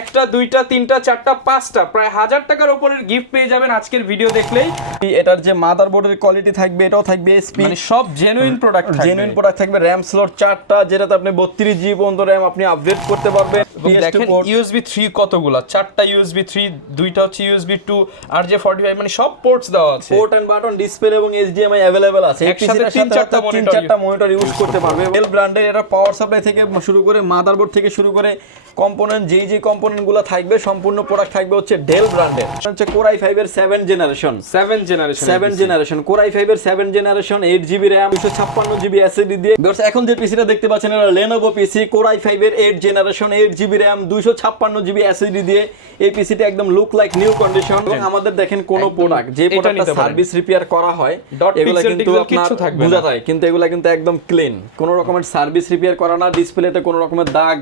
একটা দুইটা তিনটা চারটা পাঁচটা প্রায় হাজার টাকার উপরের গিফট পেয়ে যাবেন আজকের ভিডিও দেখলেই। এটার যে মাদার বোর্ডের কোয়ালিটি থাকবে এটাও থাকবে মানে সব জেনুইন প্রোডাক্ট জেনুইন প্রোডাক্ট থাকবে র্যাম স্লট চারটা যেটাতে আপনি বত্রিশ জিবি পর্যন্ত র্যাম আপনি আপডেট করতে পারবেন। ইউএসবি থ্রি চারটা ইউএসবি থ্রি দুইটা হচ্ছে ইউএসবি টু আর যে ফর্টি ফাইভ মানে সব পোর্টস দেওয়া আছে। পোর্ট বাটন ডিসপ্লে এবং এইচডিএমআই অ্যাভেলেবেল আছে। একসাথে তিন চারটা তিন চারটা মনিটর ইউজ করতে পারবে। এল ব্র্যান্ডের এটা পাওয়ার সাপ্লাই থেকে শুরু করে মাদারবোর্ড থেকে শুরু করে কম্পোনেন্ট যেই যে কম্পোনেন্টগুলো থাকবে সম্পূর্ণ প্রোডাক্ট থাকবে হচ্ছে ডেল ব্র্যান্ডের হচ্ছে কোরাই ফাইভ এর seven generation seven generation seven generation core i five এর seven generation eight GB RAM দুশো ছাপ্পান্ন জিবি এসএসডি দিয়ে। এখন যে পিসিটা দেখতে পাচ্ছেন এটা Lenovo PC core i five এর eight generation eight GB RAM দুশো ছাপ্পান্ন জিবি এসএসডি দিয়ে এই পিসিটা একদম লুক লাইক নিউ কন্ডিশন এবং আমাদের দেখেন কোন প্রোডাক্ট যে প্রোডাক্টটা সার্ভিস রিপেয়ার করা হয় Dot এগুলা কিন্তু আপনার বোঝা না। যায় কিন্তু এগুলা কিন্তু একদম ক্লিন কোনো রকমের সার্ভিস রিপেয়ার করা না ডিসপ্লেতে কোনো রকমের দাগ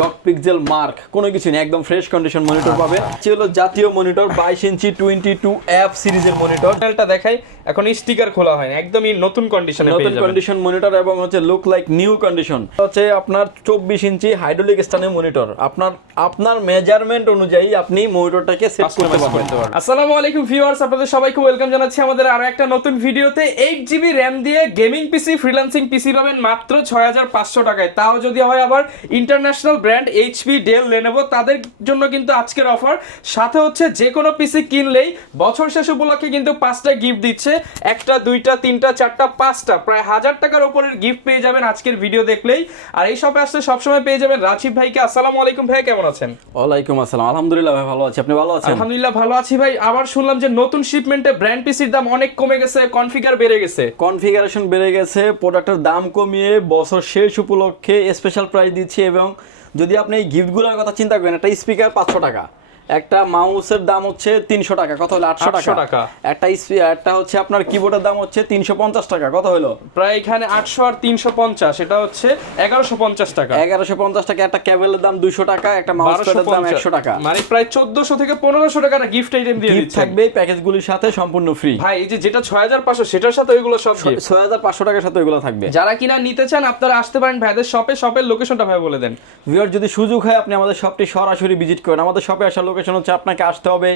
ডট পিক্সেল মার্ক কোনো কিছু নেই একদম ফ্রেশ কন্ডিশন মনিটর পাবে। সে হলো জাতীয় মনিটর বাইশ ইঞ্চি টোয়েন্টি টু অ্যাপ সিরিজের মনিটর টা দেখাই এখন স্টিকার খোলা হয় একদমই নতুন কন্ডিশনে নতুন কন্ডিশন মনিটর এবং হচ্ছে লুক লাইক নিউ কন্ডিশন হচ্ছে আপনার চব্বিশ ইঞ্চি হাইড্রোলিক স্টানের মনিটর আপনার আপনার মেজারমেন্ট অনুযায়ী আপনি মনিটরটাকে সেট করতে পারবেন। আসসালামু আলাইকুম ভিউয়ার্স আপনাদের সবাইকে ওয়েলকাম জানাচ্ছি আমাদের আরও একটা নতুন ভিডিওতে। এইট জিবি র্যাম দিয়ে গেমিং পিসি ফ্রিল্যান্সিং পিসি পাবেন মাত্র ছয় হাজার পাঁচশো টাকায়। তাও যদি হয় আবার international brand HP Dell Lenovo তাদের জন্য কিন্তু আজকের অফার সাথে হচ্ছে যে কোনো পিসি কিনলেই বছর শেষ উপলক্ষে কিন্তু পাঁচটা গিফট দিচ্ছে। একটা দুইটা তিনটা চারটা পাঁচটা। প্রায় হাজার টাকার উপরের গিফট পেয়ে যাবেন আজকের ভিডিও দেখলেই। আর এই শপে আসলে সবসময় পেয়ে যাবেন রাজীব ভাইকে। আসসালামু আলাইকুম ভাই কেমন আছেন? ওয়ালাইকুম আসসালাম। আলহামদুলিল্লাহ ভাই ভালো আছি। আপনি ভালো আছেন? আলহামদুলিল্লাহ ভালো আছি ভাই। আবার শুনলাম যে নতুন শিপমেন্টে ব্র্যান্ড পিসির দাম অনেক কমে গেছে কনফিগার বেড়ে গেছে। কনফিগারেশন বেড়ে গেছে প্রোডাক্টের দাম কমিয়ে বছর শেষ উপলক্ষে স্পেশাল প্রাইস দিচ্ছে এবং যদি আপনি এই গিফটগুলোর কথা চিন্তা করেন একটা স্পিকার পাঁচশো টাকা। একটা মাউসের দাম হচ্ছে তিনশো টাকা কত হলো আটশো টাকা। টাকা। একটা একটা হচ্ছে আপনার কিবোর্ডের দাম হচ্ছে তিনশো পঞ্চাশ টাকা কত হলো। প্রায় এখানে আটশো আর তিনশো পঞ্চাশ এটা হচ্ছে এগারোশো পঞ্চাশ টাকা। এগারোশো পঞ্চাশ টাকা একটা কেবলের দাম দুইশো টাকা একটা মাউস প্যাডের দাম একশো টাকা। মানে প্রায় চোদ্দশো থেকে পনেরোশো টাকার গিফট আইটেম দিয়ে দিচ্ছে থাকবে প্যাকেজগুলির সাথে সম্পূর্ণ ফ্রি ভাই এই যে যেটা ছয় হাজার পাঁচশো সেটার সাথে ওইগুলো সব। ছয় হাজার পাঁচশো টাকার সাথে এগুলো থাকবে। যারা কিনা নিতে চান আপনারা আসতে পারেন ভাইদের শপে শপের লোকেশনটা ভাই বলে দেন। ভিউয়ার যদি সুযোগ হয় আপনি আমাদের শপটি সরাসরি ভিজিট করেন। আমাদের শপে আসার লোকেশন হচ্ছে আপনাকে আসতে হবে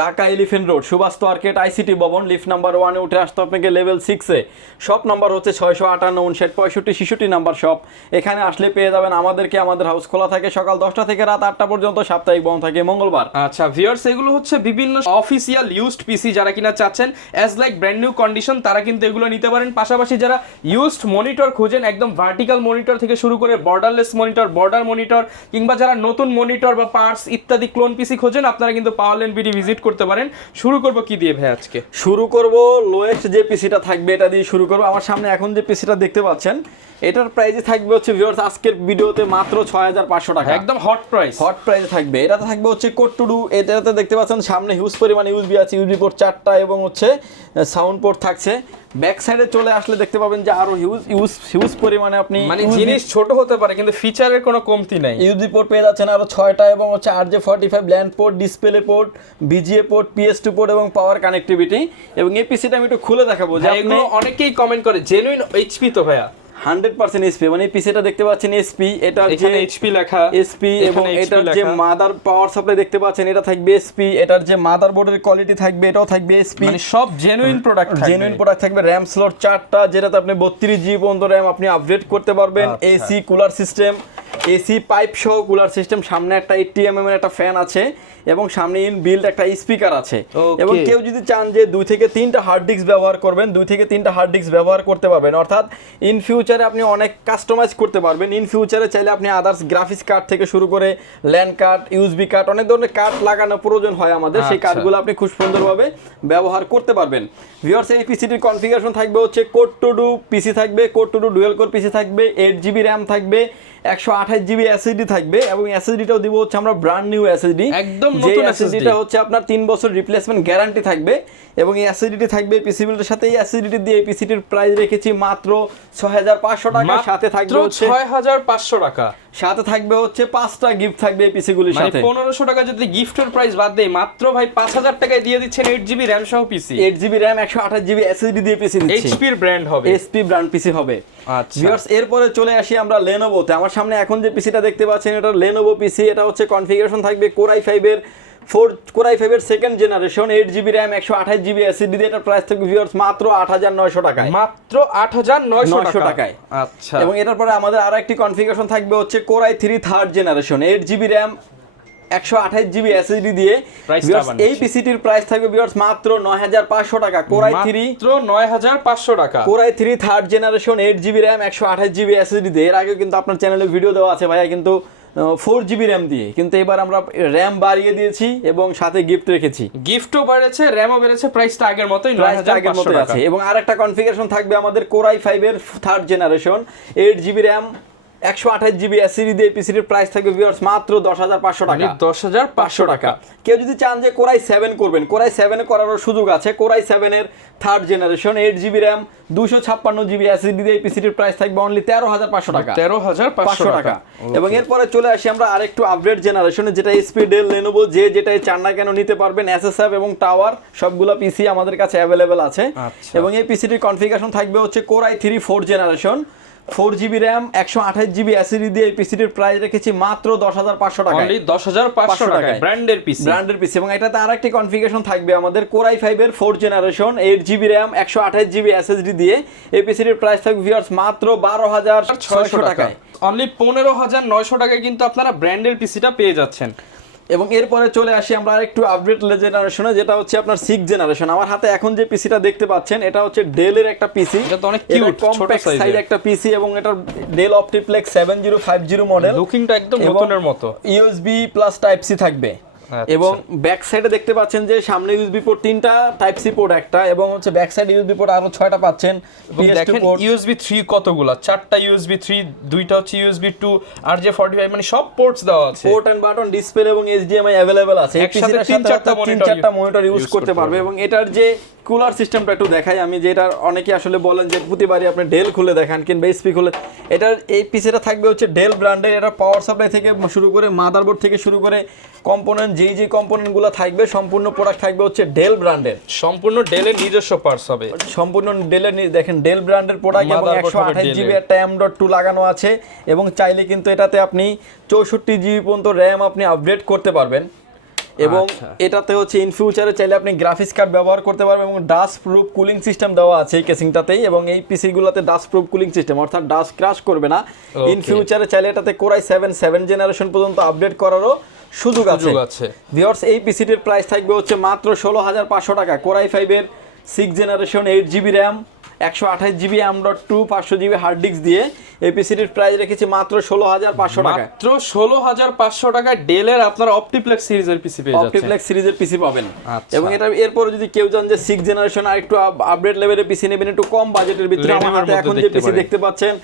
Dhaka elephant road, Subhash market ICT ভবন, লিফট নাম্বার ওয়ানে উঠে আসতে আপনাকে লেভেল সিক্সে শপ নাম্বার হচ্ছে ছয়শো আটান্ন, উনষাট, পঁয়ষট্টি, ছেষট্টি নাম্বার শপ। এখানে আসলে পেয়ে যাবেন আমাদেরকে, আমাদের হাউস খোলা থাকে সকাল দশটা থেকে রাত আটটা পর্যন্ত, সাপ্তাহিক বন্ধ থাকে মঙ্গলবার। আচ্ছা ভিউয়ার্স এগুলো হচ্ছে বিভিন্ন অফিসিয়াল ইউজড পিসি যারা কিনা চাচ্ছেন as like brand new condition তারা কিন্তু এগুলো নিতে পারেন। পাশাপাশি যারা ইউজড মনিটর খোঁজেন, একদম ভার্টিক্যাল মনিটর থেকে শুরু করে বর্ডারলেস মনিটর বর্ডার মনিটর কিংবা যারা নতুন মনিটর বা পার্টস ইত্যাদি ক্লোন পিসি খোঁজেন আপনারা কিন্তু পাওয়ারল্যান্ড বিডি ভিজিট করতে পারেন। শুরু করব কি দিয়ে ভাই আজকে? শুরু করব লোয়েস্ট যে পিসিটা থাকবে এটা দিয়ে শুরু করব। আমার সামনে এখন যে পিসিটা দেখতে পাচ্ছেন এটার প্রাইসে থাকবে হচ্ছে ভিউয়ার্স আজকের ভিডিওতে মাত্র ছয় হাজার পাঁচশো টাকা। একদম হট প্রাইস হট প্রাইসে থাকবে। এটাতে থাকবে হচ্ছে কোড টু ডু এটাতে দেখতে পাচ্ছেন সামনে হিউজ পরিমাণে ইউজবি আছে ইউজবি পোর্ট চারটা এবং হচ্ছে সাউন্ড পোর্ট থাকছে। ব্যাক সাইডে চলে আসলে দেখতে পাবেন যে আরও হিউজ ইউজ হিউজ পরিমাণে আপনি মানে জিনিস ছোট হতে পারে কিন্তু ফিচারের কোনো কমতি নাই। ইউজবি পোর্ট পেয়ে যাচ্ছেন আরও ছয়টা এবং হচ্ছে R J forty five LAN port display port VGA port PS two port এবং পাওয়ার কানেক্টিভিটি এবং এই পিসিটা আমি একটু খুলে দেখাবো যে এগুলো অনেকেই কমেন্ট করে জেনুইন এইচপি তো ভাইয়া। হান্ড্রেড পার্সেন্ট এসপি মানে পিসিটা দেখতে পাচ্ছেন এসপি এটা এখানে এইচপি লেখা এসপি এবং এটার যে মাদার পাওয়ার সাপ্লাই দেখতে পাচ্ছেন এটা থাকবে এসপি এটার যে মাদার বোর্ডের কোয়ালিটি থাকবে এটাও থাকবে এসপি মানে সব জেনুইন প্রোডাক্ট জেনুইন প্রোডাক্ট থাকবে র্যাম স্লট চারটা যেটাতে আপনি বত্রিশ জিবি পর্যন্ত র্যাম আপনি আপডেট করতে পারবেন। AC cooler system AC pipe সহ কুলার সিস্টেম সামনে একটা এইটটি এম এর একটা ফ্যান আছে এবং সামনে ইন বিল্ড একটা স্পিকার আছে. এবং কেউ যদি চান যে দুই থেকে তিনটা হার্ড ডিস্ক ব্যবহার করবেন দুই থেকে তিনটা হার্ড ডিস্ক ব্যবহার করতে পারবেন। অর্থাৎ ইন ফিউচারে আপনি অনেক কাস্টমাইজ করতে পারবেন। ইন ফিউচারে চাইলে আপনি আদার্স গ্রাফিক্স কার্ড থেকে শুরু করে ল্যান্ড কার্ড ইউজবি কার্ড অনেক ধরনের কার্ড লাগানো প্রয়োজন হয় আমাদের। সেই আচ্ছা। কার্ডগুলো আপনি খুব সুন্দরভাবে ব্যবহার করতে পারবেন। ভিউয়ার্স এই পিসিটির কনফিগারেশন থাকবে হচ্ছে কোড টু ডু পিসি থাকবে core two duo dual core PC থাকবে এইট জিবি র্যাম থাকবে একশো আঠাশ জিবি এসএসডি থাকবে এবং এসএসডিটাও দিব হচ্ছে আমরা ব্র্যান্ড নিউ এসএসডি একদম যে নতুন এসএসডিটা হচ্ছে আপনার তিন বছর রিপ্লেসমেন্ট গ্যারান্টি থাকবে। এবং এই এসএসডিটি থাকবে পিসি বিল্ডের সাথে এই এসএসডিটি দিয়ে এই পিসিটির প্রাইস রেখেছি মাত্র ছয় হাজার পাঁচশো টাকা। সাথে থাকবে হচ্ছে ছয় হাজার পাঁচশো টাকা। সাথে থাকবে হচ্ছে পাঁচটা গিফট থাকবে এই পিসিগুলির মানে সাথে। পনেরোশো টাকা যদি গিফটের প্রাইস বাদ দেয় মাত্র ভাই পাঁচ হাজার টাকায় দিয়ে দিচ্ছেন এইট জিবি র্যাম সহ পিসি এইট জিবি র্যাম একশো আঠাশ জিবি এসএসডি দিয়ে পিসি দিচ্ছি। এইচপির ব্র্যান্ড হবে। এসপি ব্র্যান্ড পিসি হবে। আচ্ছা। ভিউয়ার্স এরপরে চলে আসি আমরা লেনোভোতে আমার সামনে এখন যে পিসিটা দেখতে পাচ্ছেন এটা লেনোভো পিসি এটা হচ্ছে কনফিগারেশন থাকবে কোরাই ফাইভের ফোর কোরাই ফাইভের second generation eight GB RAM একশো আঠাশ জিবি এসএসডি দিয়ে এটার প্রাইস থাকবে ভিউয়ার্স মাত্র আট হাজার নয়শো টাকায়। মাত্র আট হাজার নয়শো টাকায়। আচ্ছা। এবং এটার পরে আমাদের আরও একটি কনফিগারেশন থাকবে হচ্ছে core i three third generation eight GB RAM একশো আঠাশ জিবি এসএসডি দিয়ে। এই পিসিটির প্রাইস থাকবে ভিউয়ার্স মাত্র নয় হাজার পাঁচশো টাকা। কোরাই থ্রি মাত্র নয় হাজার পাঁচশো টাকা। Core i three third generation eight GB RAM একশো আঠাশ জিবি এসএসডি দিয়ে। এর আগে কিন্তু আপনার চ্যানেলে ভিডিও দেওয়া আছে ভাইয়া কিন্তু ফোর জিবি র্যাম দিয়ে। কিন্তু এবার আমরা র্যাম বাড়িয়ে দিয়েছি এবং সাথে গিফট রেখেছি। গিফটও বেড়েছে র্যামও বেড়েছে প্রাইসটা আগের মতোই প্রাইসটা আগের মতোই মতো আছে। এবং আর একটা কনফিগারেশন থাকবে আমাদের কোরাই ফাইভের third generation eight GB RAM একশো আঠাশ জিবি এসিডি দিয়ে পিসিটির প্রাইস থাকবে ভিউয়ার্স মাত্র দশ হাজার পাঁচশো টাকা। দশ হাজার পাঁচশো টাকা। কেউ যদি চান যে কোরাই সেভেন করবেন কোরাই সেভেনে করারও সুযোগ আছে। কোরাই সেভেনের third generation eight GB RAM দুশো ছাপ্পান্ন জিবি এসিডি দিয়ে পিসিটির প্রাইস থাকবে অনলি তেরো হাজার পাঁচশো টাকা। তেরো হাজার পাঁচশো টাকা। এবং এরপরে চলে আসি আমরা আরেকটু আপগ্রেড জেনারেশনে যেটা এসপি ডেল লেনোভো যে যেটাই চান না কেন নিতে পারবেন এসএসএফ এবং টাওয়ার সবগুলো পিসি আমাদের কাছে অ্যাভেলেবেল আছে। আচ্ছা। এবং এই পিসিটির কনফিগারেশন থাকবে হচ্ছে core i three four generation four GB RAM একশো আঠাশ জিবি এসিডি দিয়ে এই পিসিটির প্রাইস রেখেছি মাত্র দশ হাজার পাঁচশো টাকা দশ হাজার পাঁচশো টাকা ব্র্যান্ডের পিসি ব্র্যান্ডের পিসি এবং এটাতে আরেকটি কনফিগারেশন থাকবে আমাদের কোরাই ফাইভের four generation eight GB RAM একশো আঠাশ জিবি এসএসডি দিয়ে এই পিসিটির প্রাইস থাকবে ভিউয়ার্স মাত্র বারো হাজার ছয়শো টাকায়। অনলি পনেরো হাজার নয়শো টাকায় কিন্তু আপনারা ব্র্যান্ডের পিসিটা পেয়ে যাচ্ছেন। এবং এরপরে চলে আসি আমরা আরেকটু আপডেট জেনারেশনে যেটা হচ্ছে আপনার সিক্স জেনারেশন আমার হাতে এখন যে পিসিটা দেখতে পাচ্ছেন এটা হচ্ছে ডেলের একটা পিসি এটা তো অনেক কম্প্যাক্ট সাইজ একটা পিসি এবং এটার Dell OptiPlex seven zero five zero model লুকিংটা একদম নতুনের মতো। ইউএসবি প্লাস টাইপ সি থাকবে। এবং ব্যাক সাইডে দেখতে পাচ্ছেন যে সামনে ইউএসবি পোর্ট তিনটা টাইপ সি পোর্ট একটা এবং হচ্ছে ব্যাক সাইড ইউএসবি পোর্ট আরও ছয়টা পাচ্ছেন। দেখেন ইউএসবি থ্রি কতগুলা? চারটা ইউএসবি থ্রি দুইটা হচ্ছে ইউএসবি টু আর যে ফর্টি ফাইভ মানে সব পোর্টস দেওয়া আছে। পোর্ট এন্ড বাটন ডিসপ্লে এবং এইচডিএমআই অ্যাভেলেবেল আছে। একসাথে তিন চারটা তিন চারটা মনিটর ইউজ করতে পারবে। এবং এটার যে কুলার সিস্টেমটা একটু দেখাই আমি যেটা অনেকে আসলে বলেন যে প্রতিবারই আপনি ডেল খুলে দেখান কিংবা এইচপি খুলে এটার এই পিসিটা থাকবে হচ্ছে ডেল ব্র্যান্ডের এটা পাওয়ার সাপ্লাই থেকে শুরু করে মাদারবোর্ড থেকে শুরু করে কম্পোনেন্ট যেই যে কম্পোনেন্টগুলো থাকবে সম্পূর্ণ প্রোডাক্ট থাকবে হচ্ছে ডেল ব্র্যান্ডের সম্পূর্ণ ডেলের নিজস্ব পার্টস হবে। সম্পূর্ণ ডেলের দেখেন ডেল ব্র্যান্ডের প্রোডাক্ট এবং একশো আঠাশ জিবি। একটা এম ডট টু লাগানো আছে এবং চাইলে কিন্তু এটাতে আপনি চৌষট্টি জিবি পর্যন্ত র্যাম আপনি আপডেট করতে পারবেন। এবং আচ্ছা। এটাতে হচ্ছে ইন ফিউচারে চাইলে আপনি গ্রাফিক্স কার্ড ব্যবহার করতে পারবেন এবং ডাস্ট প্রুফ কুলিং সিস্টেম দেওয়া আছে এই কেসিংটাতেই এবং এই পিসিগুলোতে ডাস্ট প্রুফ কুলিং সিস্টেম অর্থাৎ ডাস্ট ক্রাশ করবে না। ইন ফিউচারে চাইলে এটাতে core i seven seven generation পর্যন্ত আপডেট করারও সুযোগ আছে। সুযোগ আছে। ভিওর্স এই পিসিটির প্রাইস থাকবে হচ্ছে মাত্র ষোলো হাজার পাঁচশো টাকা। কোরাই ফাইভের six generation eight GB RAM একশো আঠাশ জিবি এম টু পাঁচশো জিবি হার্ড ডিস্ক দিয়ে এই পিসিটির প্রাইস রেখেছি মাত্র ষোলো হাজার পাঁচশো টাকা মাত্র ষোলো হাজার পাঁচশো টাকায় ডেলের আপনার অপটিপ্লেক্স সিরিজের পিসি পেয়ে যাচ্ছেন অপটিপ্লেক্স সিরিজের পিসি পাবেন। আচ্ছা। এবং এটা এরপরে যদি কেউ চান যে সিক্স জেনারেশন আর একটু আপডেট লেভেলের পিসি নেবেন একটু কম বাজেটের ভিতরে আমার হাতে এখন যে পিসি দেখতে পাচ্ছেন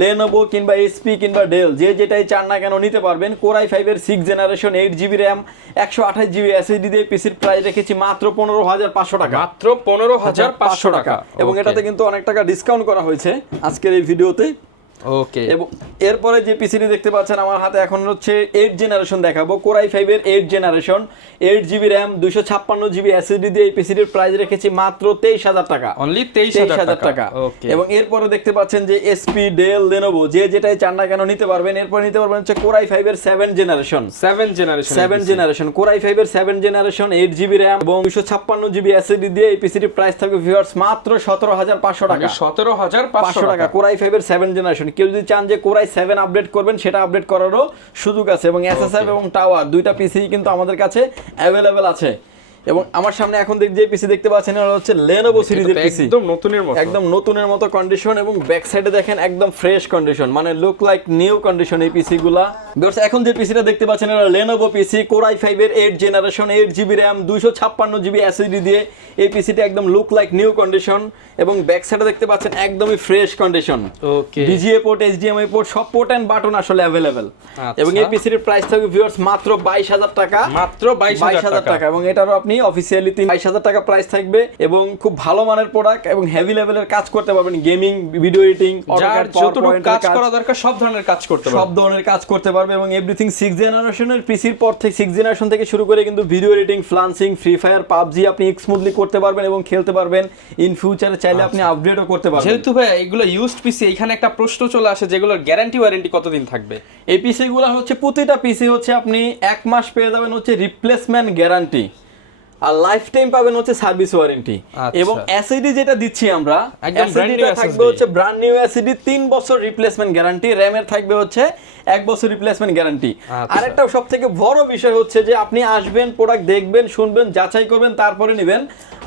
লেনোভো কিংবা এসপি কিংবা ডেল যে যেটাই চান না কেন নিতে পারবেন। কোরাই ফাইভের six generation eight GB RAM একশো আঠাশ জিবি এসএসডি দিয়ে পিসির প্রাইস রেখেছি মাত্র পনেরো হাজার পাঁচশো টাকা। মাত্র পনেরো হাজার পাঁচশো টাকা। এবং এটাতে কিন্তু অনেক টাকা ডিসকাউন্ট করা হয়েছে আজকের এই ভিডিওতে। ওকে এবং এরপরে যে পিসিটি দেখতে পাচ্ছেন আমার হাতে এখন হচ্ছে এইট জেনারেশন দেখাবো। কোরাই ফাইভের eight generation eight GB RAM দুশো ছাপ্পান্ন জিবি এসএসডি দিয়ে এই পিসিটির প্রাইস রেখেছি মাত্র তেইশ হাজার টাকা। অনলি তেইশ হাজার টাকা। এবং এরপরে দেখতে পাচ্ছেন যে এসপি ডেল লেনোভো যে যেটাই চান না কেন নিতে পারবেন এরপর নিতে পারবেন হচ্ছে কোরাই ফাইভের seven generation seven generation seven generation core i ফাইভের seven generation eight GB RAM এবং দুশো ছাপ্পান্ন জিবি এসএসডি দিয়ে এই পিসিটির প্রাইস থাকবে ভিউয়ার্স মাত্র সতেরো হাজার পাঁচশো টাকা। সতেরো হাজার পাঁচশো টাকা। কোরাই ফাইভের সেভেন জেনারেশন কেউ যদি চান যে কোরাই সেভেন আপডেট করবেন সেটা আপডেট করারও সুযোগ আছে। এবং এসএসএফ এবং টাওয়ার দুইটা পিসি কিন্তু আমাদের কাছে অ্যাভেলেবেল আছে। এবং আমার সামনে এখন যে পিসি দেখতে পাচ্ছেন এটা হচ্ছে লেনোভো সিরিজের পিসি একদম নতুনের মতো। একদম নতুনের মতো কন্ডিশন এবং ব্যাক সাইডে দেখেন একদম ফ্রেশ কন্ডিশন মানে লুক লাইক নিউ কন্ডিশন এই পিসি গুলা Because এখন যে পিসিটা দেখতে পাচ্ছেন এটা লেনোভো পিসি কোরাই ফাইভের eight generation eight GB RAM দুইশো ছাপ্পান্ন জিবি এসএসডি দিয়ে এই পিসিটা একদম লুক লাইক নিউ কন্ডিশন এবং ব্যাক সাইডে দেখতে পাচ্ছেন একদমই fresh condition okay VGA port HDMI port সব পোর্ট এন্ড বাটন আসলে অ্যাভেলেবেল আচ্ছা। এবং এই পিসির প্রাইস থাকবে ভিউয়ার্স মাত্র বাইশ হাজার টাকা। মাত্র বাইশ হাজার টাকা। এবং এটারও আপনি আপনি অফিসিয়ালি তিন বাইশ হাজার টাকা প্রাইস থাকবে এবং খুব ভালো মানের প্রোডাক্ট এবং হেভি লেভেলের কাজ করতে পারবেন। গেমিং ভিডিও এডিটিং যতটুকু কাজ করা দরকার সব ধরনের কাজ করতে সব ধরনের কাজ করতে পারবে এবং এভরিথিং সিক্স জেনারেশনের পিসির পর থেকে সিক্স জেনারেশন থেকে শুরু করে কিন্তু video editing freelancing free fire PUBG আপনি স্মুথলি করতে পারবেন এবং খেলতে পারবেন। ইন ফিউচারে চাইলে আপনি আপগ্রেডও করতে পারবেন। যেহেতু ভাই এগুলো ইউজড পিসি এখানে একটা প্রশ্ন চলে আসে যেগুলোর গ্যারান্টি ওয়ারেন্টি কতদিন থাকবে? এই পিসি গুলো হচ্ছে প্রতিটা পিসি হচ্ছে আপনি এক মাস পেয়ে যাবেন হচ্ছে রিপ্লেসমেন্ট গ্যারান্টি আর লাইফ টাইম পাবেন হচ্ছে সার্ভিস ওয়ারেন্টি আচ্ছা। এবং অ্যাসিডি যেটা দিচ্ছি আমরা অ্যাসিডিটা থাকবে হচ্ছে ব্র্যান্ড নিউ অ্যাসিডি তিন বছর রিপ্লেসমেন্ট গ্যারান্টি র্যামের থাকবে হচ্ছে এক বছর রিপ্লেসমেন্ট গ্যারান্টি আচ্ছা। আরেকটা সব থেকে বড় বিষয় হচ্ছে যে আপনি আসবেন প্রোডাক্ট দেখবেন শুনবেন যাচাই করবেন তারপরে নেবেন।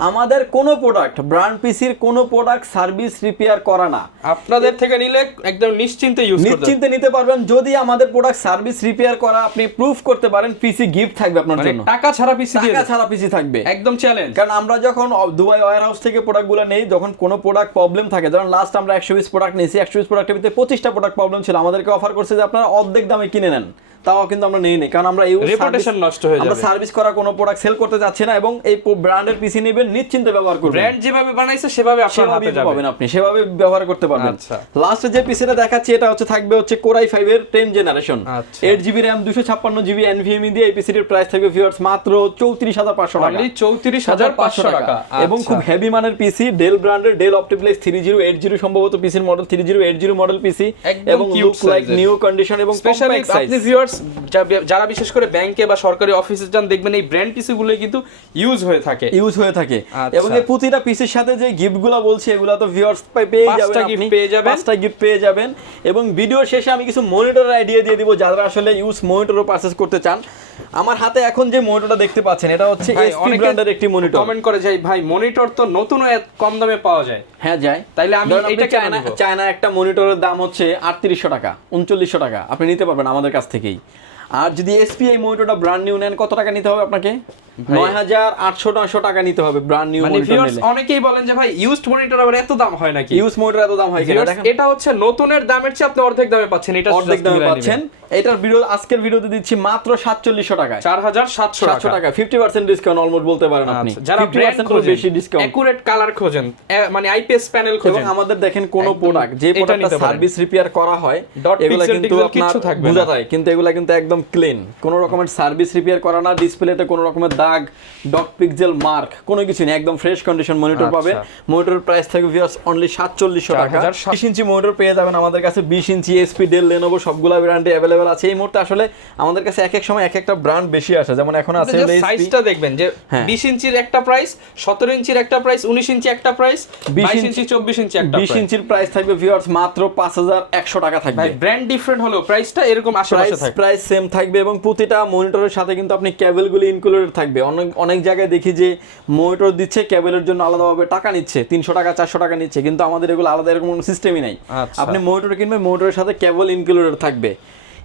আমাদের কোনো প্রোডাক্ট ব্র্যান্ড পিসির কোনো প্রোডাক্ট সার্ভিস রিপেয়ার করা না। আপনাদের থেকে নিলে একদম নিশ্চিন্তে ইউজ করতে নিশ্চিন্তে নিতে পারবেন। যদি আমাদের প্রোডাক্ট সার্ভিস রিপেয়ার করা আপনি প্রুফ করতে পারেন পিসি গিফট থাকবে আপনার মানে জন্য। টাকা ছাড়া পিসি টাকা ছাড়া পিসি থাকবে। একদম চ্যালেঞ্জ কারণ আমরা যখন দুবাই ওয়ার হাউস থেকে প্রোডাক্টগুলো নেই যখন কোনো প্রোডাক্ট প্রবলেম থাকে যেমন লাস্ট আমরা একশো পিস প্রোডাক্ট নিয়েছি একশো পিস প্রোডাক্টের ভিতরে পঁচিশটা প্রোডাক্ট প্রবলেম ছিল। আমাদেরকে অফার করছে যে আপনারা অর্ধেক দামে কিনে নেন। তাও কিন্তু আমরা নেই নি কারণ আমরা এই Reputation নষ্ট হয়ে আমরা যাবে। সার্ভিস করা কোনো প্রোডাক্ট সেল করতে যাচ্ছি না এবং এই ব্র্যান্ডের পিসি নেবেন নিশ্চিন্তে ব্যবহার করবেন ব্র্যান্ড যেভাবে বানাইছে সেভাবে আপনার হাতে যাবে। পাবেন আপনি সেভাবে ব্যবহার করতে পারবেন। আচ্ছা। লাস্টে যে পিসিটা দেখাচ্ছি এটা হচ্ছে থাকবে হচ্ছে কোরাই ফাইভ এর টেন জেনারেশন আচ্ছা। এইট জিবি র্যাম দুশো ছাপ্পান্ন জিবি এনভিএমই দিয়ে এই পিসিটির প্রাইস থাকবে ভিউয়ার্স মাত্র চৌত্রিশ হাজার পাঁচশো টাকা। অনলি চৌত্রিশ হাজার পাঁচশো টাকা। এবং আচ্ছা। খুব হেভি মানের পিসি ডেল ব্র্যান্ডের Dell OptiPlex three zero eight zero সম্ভবত পিসির model three zero eight zero model PC এবং লুক লাইক নিউ কন্ডিশন এবং স্পেশালি কম্প্যাক্ট সাইজ আপনি ভিউয়ার্স যারা বিশেষ করে ব্যাংকে বা সরকারি অফিসে যান দেখবেন এই ব্র্যান্ড পিসিগুলো কিন্তু ইউজ হয়ে থাকে। ইউজ হয়ে থাকে। আচ্ছা। এবং এই প্রতিটা পিসের সাথে যে গিফটগুলো বলছি এগুলো তো ভিউয়ার্স পেয়ে পাঁচটা যাবেন পাঁচটা গিফট পেয়ে যাবেন। পাঁচটা গিফট পেয়ে যাবেন। এবং ভিডিও শেষে আমি কিছু মনিটর আইডিয়া দিয়ে দিব যারা আসলে ইউজ মনিটরও পারচেজ করতে চান। আমার হাতে এখন যে মনিটরটা দেখতে পাচ্ছেন এটা হচ্ছে এসপি ব্র্যান্ডের একটি মনিটর কমেন্ট করে যাই ভাই মনিটর তো নতুন কম দামে পাওয়া যায়। হ্যাঁ যায়। তাইলে আমি এইটা চায়না চায়না একটা মনিটরের দাম হচ্ছে আটত্রিশশো টাকা উনচল্লিশশো টাকা। আপনি নিতে পারবেন আমাদের কাছ থেকেই। আর যদি এসপি এই মনিটরটা ব্র্যান্ড নিউ নেন কত টাকা নিতে হবে আপনাকে? নয় হাজার আটশো নয়শো টাকা নিতে হবে ব্র্যান্ড নিউ মানে ভিউয়ার্স অনেকেই বলেন যে ভাই ইউজড মনিটর আবার এত দাম হয় নাকি? ইউজ মনিটর এত দাম হয় কিনা? দেখেন। এটা হচ্ছে নতুনের দামের চেয়ে আপনি অর্ধেক দামে পাচ্ছেন এটা অর্ধেক দামে পাচ্ছেন। এটার ভিডিও আজকের ভিডিওতে দিচ্ছি মাত্র সাতচল্লিশশো টাকায়। চার হাজার সাতশো সাতশো টাকা ফিফটি পার্সেন্ট ডিসকাউন্ট অলমোস্ট বলতে পারেন আপনি। আচ্ছা, যারা 50% ব্র্যান্ড এরও বেশি ডিসকাউন্ট একুরেট কালার খোঁজেন মানে আইপিএস প্যানেল খোঁজেন আমাদের দেখেন কোন প্রোডাক্ট যে প্রোডাক্টটা সার্ভিস রিপেয়ার করা হয় এগুলা কিন্তু আপনার বোঝা যায় কিন্তু এগুলা কিন্তু একদম ক্লিন কোন রকমের সার্ভিস রিপেয়ার করা না ডিসপ্লেতে কোনো রকমের দাগ ডট পিক্সেল মার্ক কোনো কিছু নেই একদম ফ্রেশ কন্ডিশন মনিটর পাবে। মনিটরের প্রাইস থাকবে ভিউয়ার্স অনলি সাতচল্লিশশো টাকা। 4700 বিশ ইঞ্চি মনিটর পেয়ে যাবেন আমাদের কাছে বিশ ইঞ্চি এসপি ডেল লেনোভো সবগুলা ব্র্যান্ডে অ্যাভেলেবেল আছে। এই মুহূর্তে আসলে আমাদের কাছে এক এক সময় এক একটা ব্র্যান্ড বেশি আসে। যেমন এখন আছে সাইজটা দেখবেন যে হ্যাঁ। বিশ ইঞ্চির একটা প্রাইস সতেরো ইঞ্চির একটা প্রাইস উনিশ ইঞ্চি একটা প্রাইস 20 বাইশ ইঞ্চি- ইঞ্চি চব্বিশ ইঞ্চি একটা বিশ price। ইঞ্চির প্রাইস থাকবে ভিউয়ার্স মাত্র পাঁচ হাজার একশো টাকা থাকবে। ভাই ব্র্যান্ড ডিফারেন্ট হলো প্রাইসটা এরকম আশেপাশে প্রাইস সেম থাকবে এবং প্রতিটা মনিটরের সাথে কিন্তু আপনি কেবলগুলি ইনক্লুডেড থাকবে। অনেক অনেক জায়গায় দেখি যে মনিটর দিচ্ছে কেবলের জন্য আলাদাভাবে টাকা নিচ্ছে তিনশো টাকা চারশো টাকা নিচ্ছে কিন্তু আমাদের এগুলো আলাদা এরকম কোনো সিস্টেমই নাই। আচ্ছা। আপনি মনিটর কিনবেন মনিটরের সাথে কেবল ইনক্লুডেড থাকবে।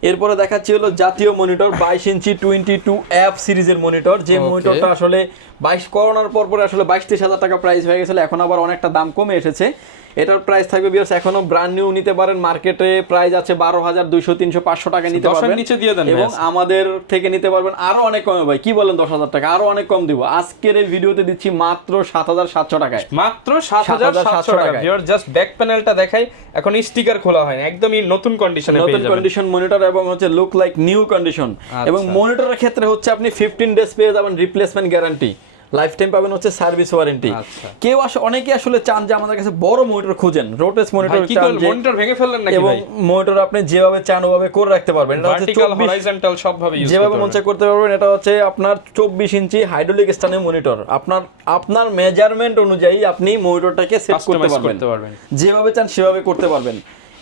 এরপরে দেখাচ্ছি হলো জাতীয় মনিটর বাইশ ইঞ্চি টোয়েন্টি টু এফ সিরিজের মনিটর। যে মনিটরটা আসলে বাইশ করোনার পর পরে আসলে বাইশ তেইশ হাজার টাকা প্রাইস হয়ে গেছিল এখন আবার অনেকটা দাম কমে এসেছে। এটার প্রাইস থাকবে বিয়ার্স এখনও ব্র্যান্ড নিউ নিতে পারেন। মার্কেটে প্রাইস আছে বারো হাজার দুইশো তিনশো পাঁচশো টাকা নিতে পারবেন। নিচে দিয়ে দেন এবং আমাদের থেকে নিতে পারবেন। আরও অনেক কমে ভাই। কি বলেন দশ হাজার টাকা? আরও অনেক কম দিব। আজকের এই ভিডিওতে দিচ্ছি মাত্র সাত হাজার সাতশো টাকায়। মাত্র সাত হাজার সাতশো 7,700 টাকা। ভিউয়ার জাস্ট ব্যাক প্যানেলটা দেখাই। এখন স্টিকার খোলা হয় একদমই নতুন কন্ডিশনে নতুন পেয়ে যাবেন। কন্ডিশন মনিটর এবং হচ্ছে লুক লাইক নিউ কন্ডিশন আচ্ছা। এবং মনিটরের ক্ষেত্রে হচ্ছে আপনি ফিফটিন ডেজ পেয়ে যাবেন রিপ্লেসমেন্ট গ্যারান্টি লাইফ টাইম পাবেন হচ্ছে সার্ভিস ওয়ারেন্টি আচ্ছা। কেউ আসে অনেকে আসলে চান যে আমাদের কাছে বড় মনিটর খুঁজেন রোটেস মনিটর কি যে মনিটর ভেঙে ফেললেন নাকি এবং মনিটর আপনি যেভাবে চান ওভাবে করে রাখতে পারবেন। এটা হচ্ছে হরাইজন্টাল সব ভাবে ইউজ যেভাবে মন চায় করতে পারবেন এটা হচ্ছে আপনার চব্বিশ ইঞ্চি হাইড্রোলিক স্থানে মনিটর আপনার আপনার মেজারমেন্ট অনুযায়ী আপনি মনিটরটাকে সেট করতে পারবেন। যেভাবে চান সেভাবে করতে পারবেন।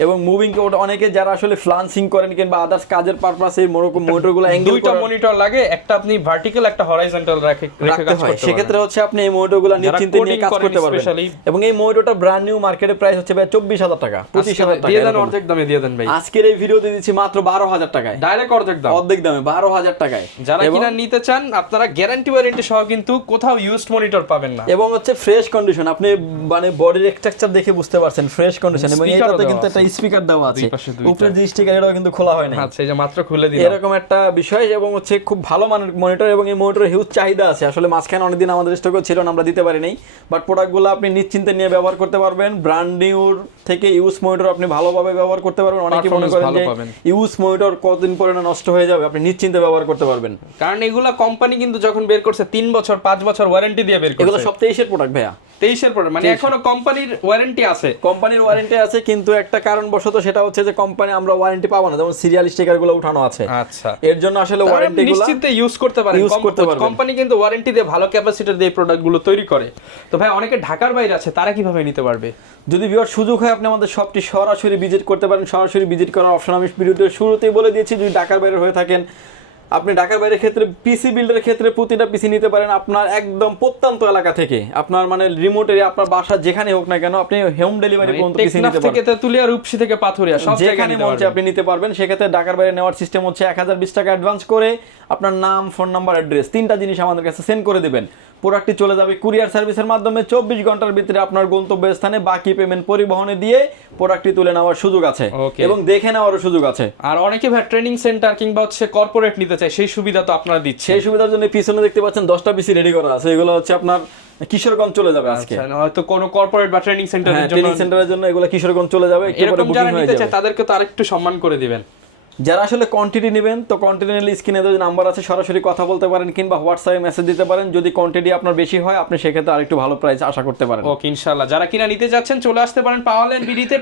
এবং মুভিং অনেকে যারা আসলে ফ্লান্সিং করেন কিংবা আদার্স কাজের পারপাসে মোরকম মনিটরগুলো অ্যাঙ্গেল দুইটা মনিটর লাগে একটা আপনি ভার্টিক্যাল একটা হরাইজন্টাল রাখে রেখে রাখতে হয়। সেক্ষেত্রে হচ্ছে আপনি এই মনিটরগুলো নিশ্চিন্তে নিয়ে কাজ করতে পারবেন। এবং এই মনিটরটা ব্র্যান্ড নিউ মার্কেটে প্রাইস হচ্ছে ভাই চব্বিশ হাজার টাকা পঁচিশ আজকে হাজার টাকা দিয়ে দেন অর্ধেক দামে দিয়ে দেন ভাই। আজকের এই ভিডিওতে দিচ্ছি মাত্র বারো হাজার টাকায়। ডাইরেক্ট অর্ধেক দাম। অর্ধেক দামে বারো হাজার টাকায়। যারা কিনা নিতে চান আপনারা গ্যারান্টি ওয়ারেন্টি সহ কিন্তু কোথাও ইউজড মনিটর পাবেন না। এবং হচ্ছে ফ্রেশ কন্ডিশন আপনি মানে বডির স্ট্রাকচার দেখে বুঝতে পারছেন ফ্রেশ কন্ডিশন এবং এটাতে কিন্তু একটা স্পিকার দেওয়া আছে। উপরের যে স্টিকার এটাও কিন্তু খোলা হয় না আচ্ছা এই যে মাত্র খুলে দিলাম। এরকম একটা বিষয় এবং হচ্ছে খুব ভালো মানের মনিটর এবং এই মনিটরের হিউজ চাহিদা আছে। আসলে মাঝখানে অনেকদিন আমাদের স্টকে ছিল না আমরা দিতে পারি নাই বাট প্রোডাক্টগুলো আপনি নিশ্চিন্তে নিয়ে ব্যবহার করতে পারবেন। ব্র্যান্ড নিউর থেকে ইউজ মনিটর আপনি ভালোভাবে ব্যবহার করতে পারবেন। অনেকে মনে করেন যে ইউজ মনিটর কতদিন পরে না নষ্ট হয়ে যাবে আপনি নিশ্চিন্তে ব্যবহার করতে পারবেন। কারণ এগুলা কোম্পানি কিন্তু যখন বের করছে তিন বছর পাঁচ বছর ওয়ারেন্টি দিয়ে বের করছে। এগুলো সব তেইশের প্রোডাক্ট ভাইয়া। তেইশের পরে মানে এখনও কোম্পানির ওয়ারেন্টি আছে। কোম্পানির ওয়ারেন্টি আছে কিন্তু একটা কারণবশত সেটা হচ্ছে যে কোম্পানি আমরা ওয়ারেন্টি পাবো না যেমন সিরিয়াল স্টিকারগুলো উঠানো আছে। আচ্ছা। এর জন্য আসলে ওয়ারেন্টি গুলো নিশ্চিন্তে ইউজ করতে পারে ইউজ করতে পারে কোম্পানি কিন্তু ওয়ারেন্টি দিয়ে ভালো ক্যাপাসিটি দিয়ে প্রোডাক্টগুলো তৈরি করে। তো ভাই অনেকে ঢাকার বাইরে আছে তারা কীভাবে নিতে পারবে? যদি বিয়ার সুযোগ হয় আপনি আমাদের শপটি সরাসরি ভিজিট করতে পারেন। সরাসরি ভিজিট করার অপশন আমি ভিডিওতে শুরুতেই বলে দিয়েছি। যদি ঢাকার বাইরে হয়ে থাকেন আপনি ঢাকার বাইরের ক্ষেত্রে পিসি বিল্ডের ক্ষেত্রে প্রতিটা পিসি নিতে পারেন আপনার একদম প্রত্যন্ত এলাকা থেকে। আপনার মানে রিমোট এরিয়া আপনার বাসা যেখানে হোক না কেন আপনি হোম ডেলিভারি পর্যন্ত পিসি নিতে নিতে থেকে তেতুলিয়া রূপসী থেকে পাথুরিয়া সব যেখানে মন আপনি নিতে পারবেন। সেক্ষেত্রে ঢাকার বাইরে নেওয়ার সিস্টেম হচ্ছে এক হাজার বিশ টাকা অ্যাডভান্স করে আপনার নাম ফোন নাম্বার অ্যাড্রেস তিনটা জিনিস আমাদের কাছে সেন্ড করে দেবেন। প্রোডাক্টটি চলে যাবে কুরিয়ার সার্ভিসের মাধ্যমে। চব্বিশ ঘণ্টার ভিতরে আপনার গন্তব্য স্থানে বাকি পেমেন্ট পরিবহনে দিয়ে প্রোডাক্টটি তুলে নেওয়ার সুযোগ আছে এবং দেখে নেওয়ারও সুযোগ আছে। আর অনেকে ভাই ট্রেনিং সেন্টার কিংবা হচ্ছে কর্পোরেট নিতে চায় সেই সুবিধা তো আপনারা দিচ্ছে সেই সুবিধার জন্য পিছনে দেখতে পাচ্ছেন দশটা পিসি রেডি করা আছে। এগুলো হচ্ছে আপনার কিশোরগঞ্জ চলে যাবে আজকে। আচ্ছা, হয়তো কোনো কর্পোরেট বা ট্রেনিং হ্যাঁ সেন্টারের জন্য ট্রেনিং সেন্টারের জন্য এগুলো কিশোরগঞ্জ চলে যাবে। এরকম যারা নিতে চায় তাদেরকে তো আরেকটু সম্মান করে দিবেন। যারা আসলে কোয়ান্টিটি নেবেন, তো কোয়ান্টিটি স্ক্রিনে যদি নাম্বার আছে, সরাসরি কথা বলতে পারেন কিংবা হোয়াটসঅ্যাপে মেসেজ দিতে পারেন। যদি কোয়ান্টিটি আপনার বেশি হয়, আপনি সেক্ষেত্রে আরেকটু ভালো প্রাইস আশা করতে পারেন। ওকে ইনশাল্লাহ যারা কিনা নিতে যাচ্ছেন, চলে আসতে পারেন পাওয়ার ল্যান্ড বিডিতে